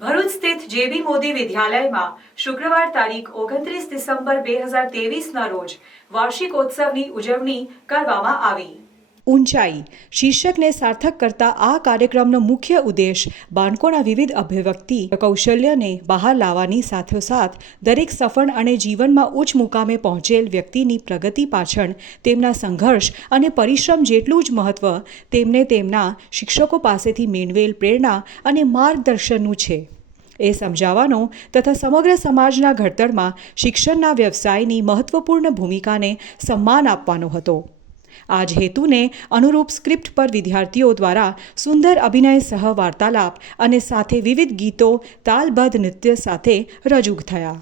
ભરૂચ સ્થિત જેબી મોદી વિદ્યાલયમાં શુક્રવાર તારીખ 29 ડિસેમ્બર 2023ના રોજ વાર્ષિકોત્સવની ઉજવણી કરવામાં આવી। ઊંચાઈ શીર્ષકને સાર્થક કરતા આ કાર્યક્રમનો મુખ્ય ઉદ્દેશ બાળકોના વિવિધ અભિવ્યક્તિ કૌશલ્યને બહાર લાવવાની સાથોસાથ દરેક સફળ અને જીવનમાં ઉચ્ચ મુકામે પહોંચેલ વ્યક્તિની પ્રગતિ પાછળ તેમના સંઘર્ષ અને પરિશ્રમ જેટલું જ મહત્વ તેમને તેમના શિક્ષકો પાસેથી મેળવેલ પ્રેરણા અને માર્ગદર્શનનું છે એ સમજાવવાનો તથા સમગ્ર સમાજના ઘડતરમાં શિક્ષણના વ્યવસાયની મહત્વપૂર્ણ ભૂમિકાને સન્માન આપવાનો હતો। આ જ હેતુને અનુરૂપ સ્ક્રિપ્ટ પર વિદ્યાર્થીઓ દ્વારા સુંદર અભિનય સહ વાર્તાલાપ અને સાથે વિવિધ ગીતો તાલબદ્ધ નૃત્ય સાથે રજૂ થયા।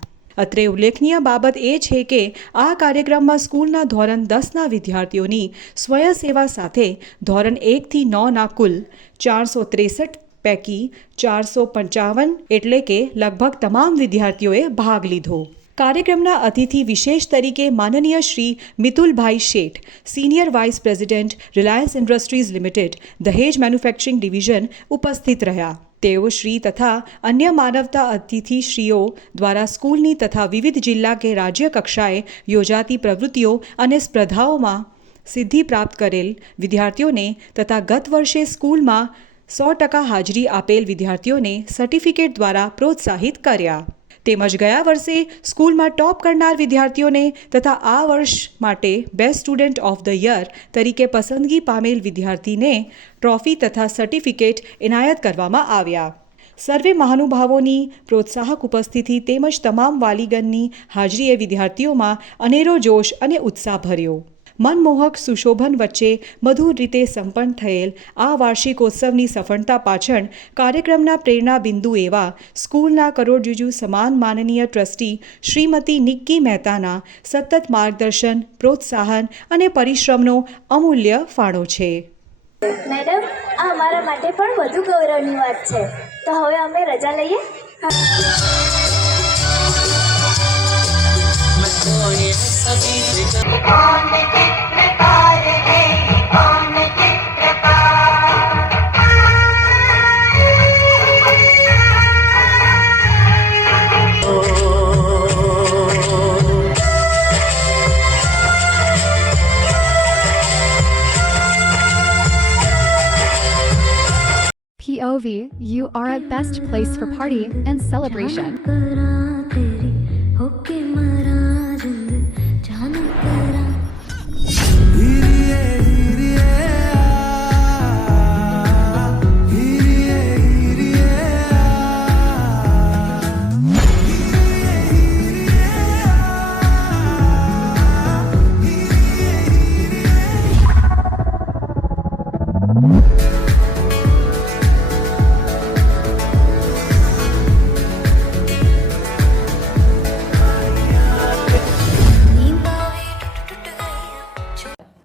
અત્રે ઉલ્લેખનીય બાબત એ છે કે આ કાર્યક્રમમાં સ્કૂલના ધોરણ 10ના વિદ્યાર્થીઓની સ્વયંસેવા સાથે ધોરણ 1થી 9ના કુલ 463 પૈકી 455 એટલે કે લગભગ તમામ વિદ્યાર્થીઓએ ભાગ લીધો। કાર્યક્રમના અતિથિ વિશેષ તરીકે માનનીય Shri Mitulbhai Sheth, senior vice president Reliance Industries Limited Dahej manufacturing division ઉપસ્થિત રહ્યા। તેઓ શ્રી તથા અન્ય માનવતા અતિથિશ્રીઓ દ્વારા સ્કૂલની તથા વિવિધ જિલ્લા કે રાજ્ય કક્ષાએ યોજાતી પ્રવૃત્તિઓ અને સ્પર્ધાઓમાં સિદ્ધિ પ્રાપ્ત કરેલ વિદ્યાર્થીઓને તથા ગત વર્ષે સ્કૂલમાં 100% હાજરી આપેલ વિદ્યાર્થીઓને સર્ટિફિકેટ દ્વારા પ્રોત્સાહિત કર્યા તેમજ ગયા વર્ષે સ્કૂલમાં ટોપ કરનાર વિદ્યાર્થીઓને તથા આ વર્ષ માટે best student of the year તરીકે પસંદગી પામેલ વિદ્યાર્થીને ટ્રોફી તથા સર્ટિફિકેટ એનાયત કરવામાં આવ્યા। સર્વે મહાનુભાવોની પ્રોત્સાહક ઉપસ્થિતિ તેમજ તમામ વાલીગણની હાજરીએ વિદ્યાર્થીઓમાં અનેરો જોશ અને ઉત્સાહ ભર્યો। મનમોહક સુશોભન વચ્ચે મધુર રીતે સંપન્ન થયેલ આ વાર્ષિકોત્સવની સફળતા પાછળ કાર્યક્રમના પ્રેરણા બિંદુ એવા સ્કૂલના કરોડરજ્જુ સમાન માનનીય ટ્રસ્ટી શ્રીમતી નિક્કી મહેતાના સતત માર્ગદર્શન, પ્રોત્સાહન અને પરિશ્રમનો અમૂલ્ય ફાળો છે। મેડમ, આ અમારા માટે પણ વધુ ગૌરવની વાત છે। તો હવે અમે રજા લઈએ। POV, you are at best place for party and celebration.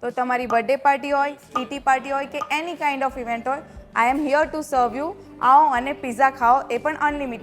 તો તમારી બર્થડે પાર્ટી હોય, કીટી પાર્ટી હોય કે એની કાઇન્ડ ઓફ ઇવેન્ટ હોય, I am here to serve you. આવો અને પિઝા ખાઓ, એ પણ અનલિમિટેડ।